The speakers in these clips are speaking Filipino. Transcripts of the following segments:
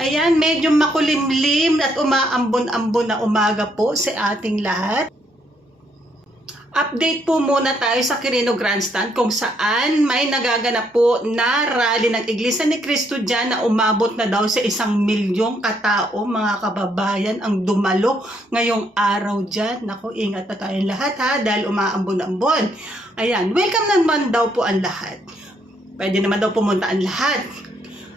Ayan, medyo makulimlim at umaambon-ambon na umaga po sa ating lahat. Update po muna tayo sa Quirino Grandstand kung saan may nagaganap po na rally ng Iglesia ni Cristo dyan na umabot na daw sa 1,000,000 katao, mga kababayan, ang dumalo ngayong araw dyan. Naku, ingat na tayong lahat ha, dahil umaambon-ambon. Ayan, welcome naman daw po ang lahat. Pwede naman daw pumunta ang lahat.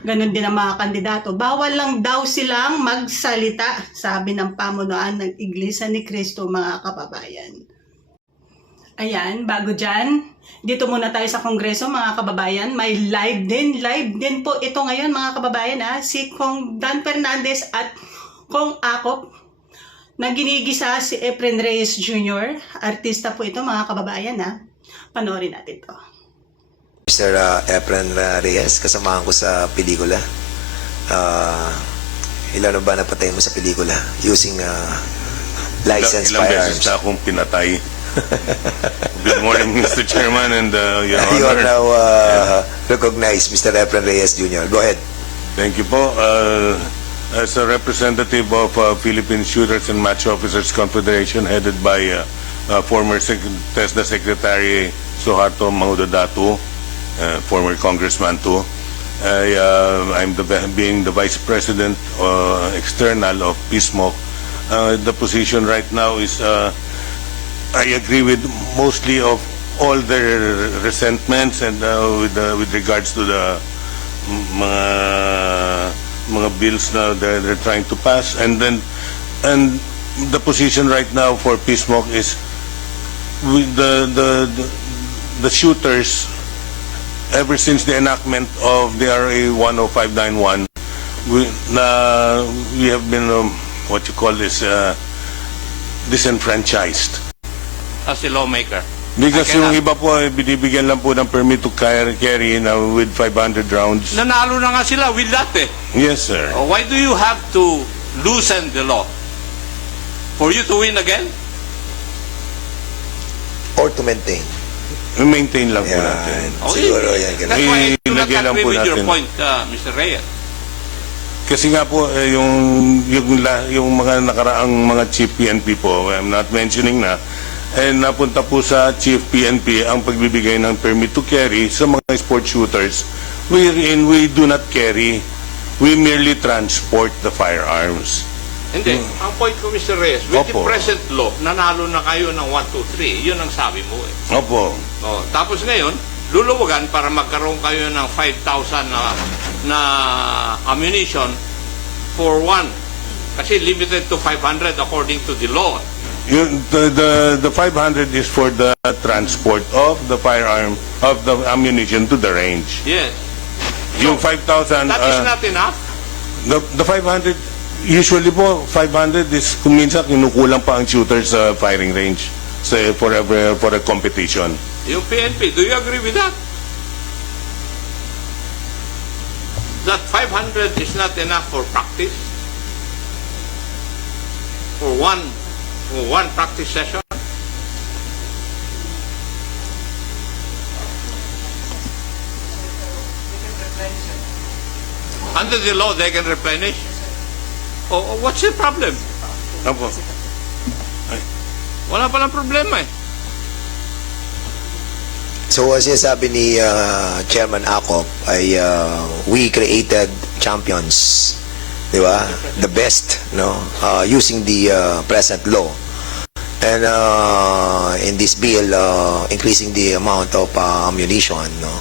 Ganon din ang mga kandidato. Bawal lang daw silang magsalita, sabi ng pamunuan ng Iglesia ni Cristo, mga kababayan. Ayan, bago dyan, dito muna tayo sa Kongreso, mga kababayan. May live din po ito ngayon, mga kababayan, ha? Si Kong Dan Fernandez at Kong Akop na ginigisa si Efren Reyes Jr. Artista po ito, mga kababayan, ha? Panoorin natin to. Mr. Efren Reyes, kasamahan ko sa pelikula. Ilan ba napatay mo sa pelikula using licensed ilang firearms? beses na akong pinatay. Good morning, Mr. Chairman and Your Honor. You are now recognized, Mr. Efren Reyes Jr. Go ahead. Thank you po. As a representative of Philippine Shooters and Match Officers Confederation headed by former TESDA Secretary Suharto Mangudadatu, former Congressman too. I'm being the Vice President External of PSMOC. The position right now is I agree with mostly of all their resentments and with regards to the mga bills na they're trying to pass, and the position right now for PSMOC is with the shooters. Ever since the enactment of the RA 10591, we have been what you call this disenfranchised. As a lawmaker. Because yung iba po, binibigyan lang po ng permit to carry na with 500 rounds. Nanalo na nga sila with that eh. Yes, sir. Why do you have to loosen the law? For you to win again? Or to maintain. Maintain lang po Yan. natin. Siguro yan. That's why I do not Ilagay lang agree po with your natin. point, Mr. Reyes. Kasi nga po, yung mga nakaraang mga chief PNP po, I'm not mentioning na, napunta po sa chief PNP ang pagbibigay ng permit to carry sa mga sport shooters wherein we do not carry, we merely transport the firearms. Hindi. Ang point ko, Mr. Reyes, with the Opo. present law, nanalo na kayo ng 1, 2, 3. Yun ang sabi mo eh. Opo. Tapos ngayon, luluwagan para magkaroon kayo ng 5,000 na ammunition for one. Kasi limited to 500 according to the law. The 500 is for the transport of the firearm, of the ammunition to the range. Yes. Yung 5,000... That is not enough. The 500, usually po, 500 is kung minsan kinukulang pa ang shooter sa firing range for a competition. Yung PNP, do you agree with that? That 500 is not enough for practice? For one practice session? Under the law, they can replenish? Oh, what's the problem? Opo. Wala palang problema eh. So, sinasabi ni Chairman Akop ay we created champions, di ba? The best, no? Using the present law. And in this bill, increasing the amount of ammunition, no?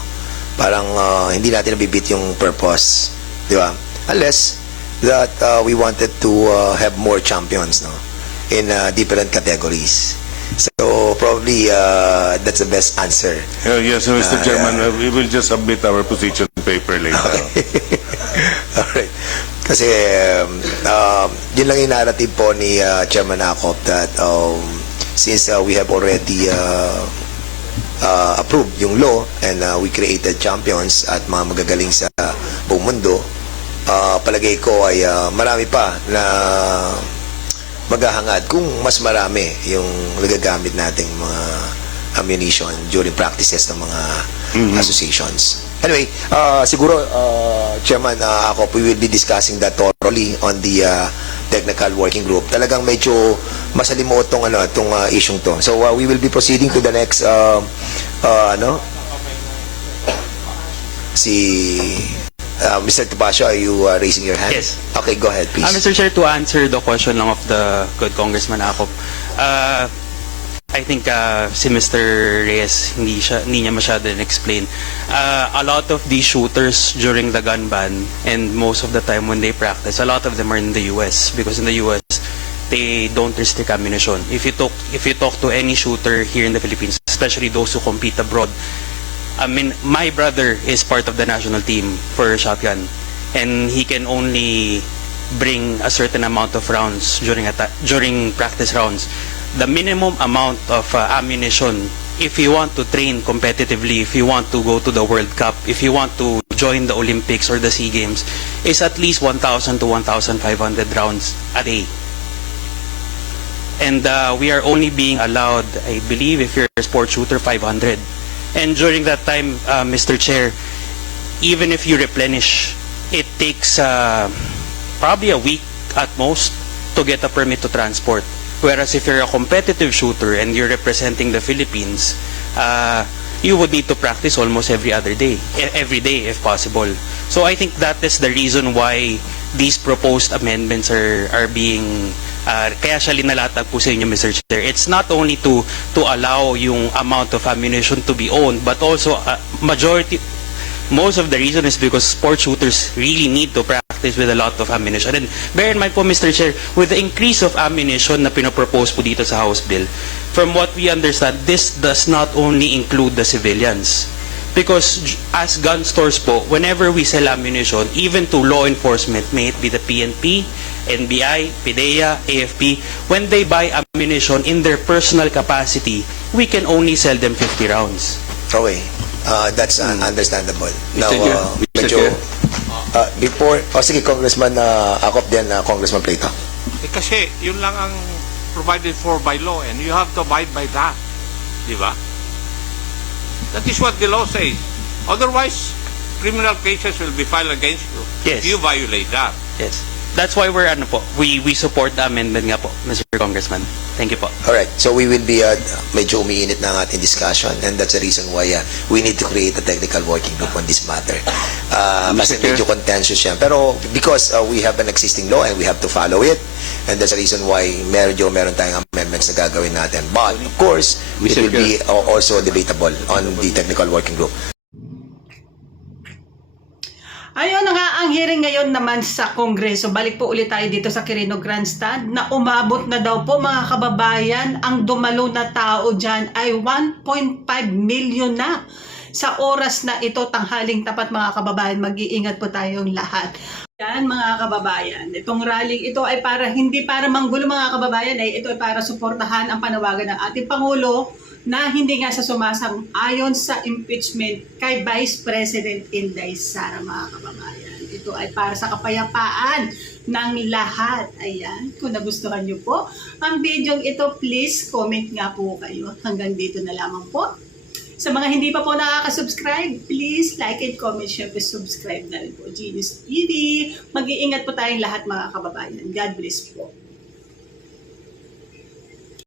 Parang hindi natin nabibit yung purpose, di ba? Unless that we wanted to have more champions, no? In different categories. So probably that's the best answer. Yes, Mr. Chairman, we will just submit our position paper later. Alright. Kasi yun lang yung narrative po ni Chairman Akop that since we have already approved yung law and we created champions at mga magagaling sa buong mundo, palagay ko ay marami pa na maghahangad kung mas marami yung nagagamit nating mga ammunition during practices ng mga associations. Anyway, siguro, Chairman, ako, we will be discussing that thoroughly on the technical working group. Talagang medyo masalimuot tong isyung to. So we will be proceeding to the next Mr. Topacio, are you raising your hand? Yes. Okay, go ahead, please. Mr. Chair, to answer the question lang of the good Congressman Acop, I think si Mr. Reyes hindi niya masyado explain. A lot of these shooters during the gun ban and most of the time when they practice, a lot of them are in the US because in the US they don't restrict ammunition. If you talk to any shooter here in the Philippines, especially those who compete abroad, I mean, my brother is part of the national team for shotgun, and he can only bring a certain amount of rounds during practice rounds. The minimum amount of ammunition, if you want to train competitively, if you want to go to the World Cup, if you want to join the Olympics or the SEA Games, is at least 1,000 to 1,500 rounds a day. And we are only being allowed, I believe, if you're a sport shooter, 500. And during that time, Mr. Chair, even if you replenish, it takes probably a week at most to get a permit to transport. Whereas if you're a competitive shooter and you're representing the Philippines, you would need to practice almost every day if possible. So I think that is the reason why these proposed amendments are being kaya siya linalatag po sa inyo, Mr. Chair. It's not only to allow yung amount of ammunition to be owned, but also most of the reason is because sport shooters really need to practice with a lot of ammunition. And bear in mind po, Mr. Chair, with the increase of ammunition na pinopropose po dito sa House Bill, from what we understand, this does not only include the civilians. Because as gun stores po, whenever we sell ammunition, even to law enforcement, may it be the PNP, NBI, PDEA, AFP, when they buy ammunition in their personal capacity, we can only sell them 50 rounds. Okay. That's understandable. Now, Mr. Chair. before, sige, Congressman Acop din, Congressman Plato. Kasi yun lang ang provided for by law and you have to abide by that. Di ba? That is what the law says. Otherwise, criminal cases will be filed against you if Yes. you violate that. Yes. That's why we support the amendment nga po, Mr. Congressman. Thank you po. Alright, so we will be medyo umiinit na ang ating discussion and that's the reason why we need to create a technical working group on this matter. Kasi Mr. Chair. medyo contentious yan. Pero because we have an existing law and we have to follow it, and that's the reason why meron tayong amendments na gagawin natin. But of course, it Mr. will be also debatable on the technical working group. Ayun na nga ang hearing ngayon naman sa Kongreso. Balik po ulit tayo dito sa Quirino Grandstand na umabot na daw po mga kababayan. Ang dumalo na tao dyan ay 1.5 million na. Sa oras na ito, tanghaling tapat mga kababayan, mag-iingat po tayong lahat. Yan mga kababayan, itong rally ito ay hindi para manggulo mga kababayan, ito ay para suportahan ang panawagan ng ating Pangulo na hindi nga sa sumasang-ayon sa impeachment kay Vice President Inday Sara mga kababayan. Ito ay para sa kapayapaan ng lahat. Ayan, kung nagustuhan nyo po ang video ito, please comment nga po kayo. Hanggang dito na lamang po. Sa mga hindi pa po nakaka-subscribe, please like and comment, syempre subscribe na rin po. Genius TV. Mag-iingat po tayong lahat mga kababayan. God bless po.